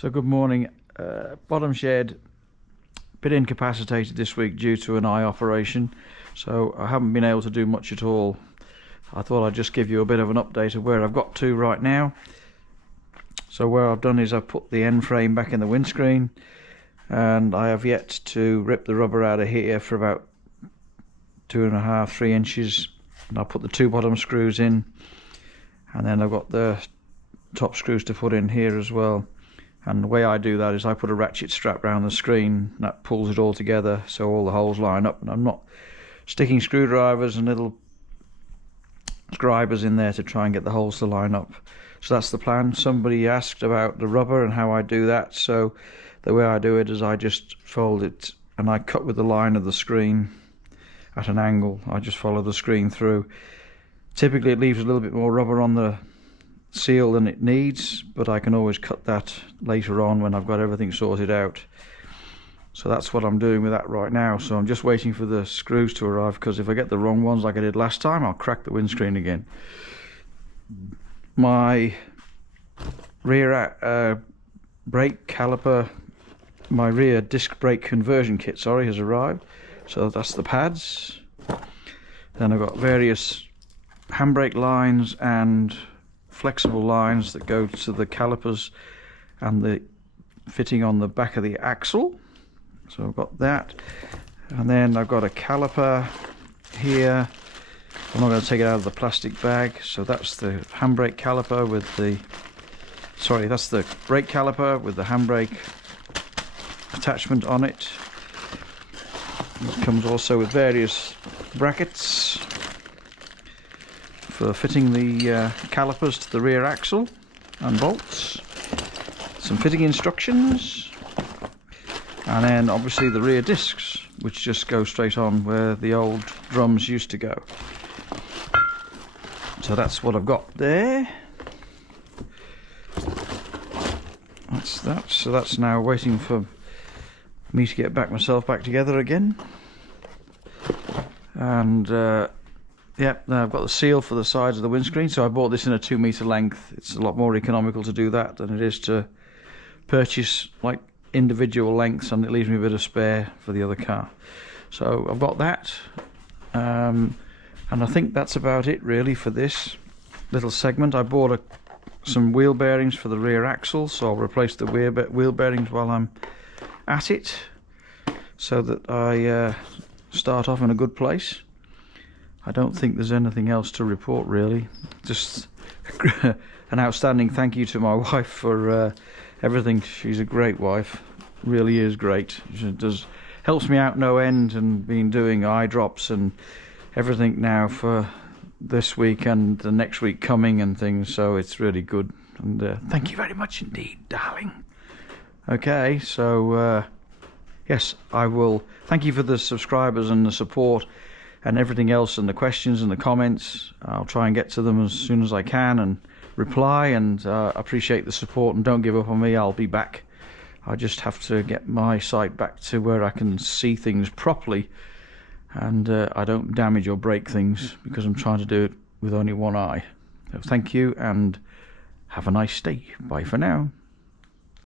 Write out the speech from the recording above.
So good morning. Bottom shed, bit incapacitated this week due to an eye operation, so I haven't been able to do much at all. I thought I'd just give you a bit of an update of where I've got to right now. So where I've done is I've put the end frame back in the windscreen, and I have yet to rip the rubber out of here for about 2.5–3 inches, and I'll put the two bottom screws in, and then I've got the top screws to put in here as well. And the way I do that is I put a ratchet strap around the screen that pulls it all together so all the holes line up, and I'm not sticking screwdrivers and little scribers in there to try and get the holes to line up. So that's the plan. Somebody asked about the rubber and how I do that, so the way I do it is I just fold it and I cut with the line of the screen at an angle. I just follow the screen through. Typically it leaves a little bit more rubber on the seal than it needs, but I can always cut that later on when I've got everything sorted out. So that's what I'm doing with that right now. So I'm just waiting for the screws to arrive, because if I get the wrong ones like I did last time, I'll crack the windscreen again. My rear brake caliper, my rear disc brake conversion kit, has arrived. So that's the pads. Then I've got various handbrake lines and flexible lines that go to the calipers and the fitting on the back of the axle. So I've got that, and then I've got a caliper here. I'm not going to take it out of the plastic bag. So that's the handbrake caliper with the that's the brake caliper with the handbrake attachment on it. It comes also with various brackets for fitting the calipers to the rear axle and bolts, some fitting instructions, and then obviously the rear discs, which just go straight on where the old drums used to go. So that's what I've got there. That's that. So that's now waiting for me to get myself back together again. And yep, now I've got the seal for the sides of the windscreen, so I bought this in a 2 meter length. It's a lot more economical to do that than it is to purchase like individual lengths, and it leaves me a bit of spare for the other car. So I've got that, and I think that's about it really for this little segment. I bought some wheel bearings for the rear axle, so I'll replace the wheel bearings while I'm at it, so that I start off in a good place. I don't think there's anything else to report really. Just an outstanding thank you to my wife for everything. She's a great wife, really is great. She helps me out no end, and been doing eye drops and everything now for this week and the next week coming and things, so it's really good. And thank you very much indeed, darling. Okay, so yes, I will thank you for the subscribers and the support and everything else, and the questions and the comments. I'll try and get to them as soon as I can and reply, and appreciate the support, and don't give up on me. I'll be back. I just have to get my sight back to where I can see things properly, and I don't damage or break things, because I'm trying to do it with only one eye. So thank you, and have a nice day. Bye for now.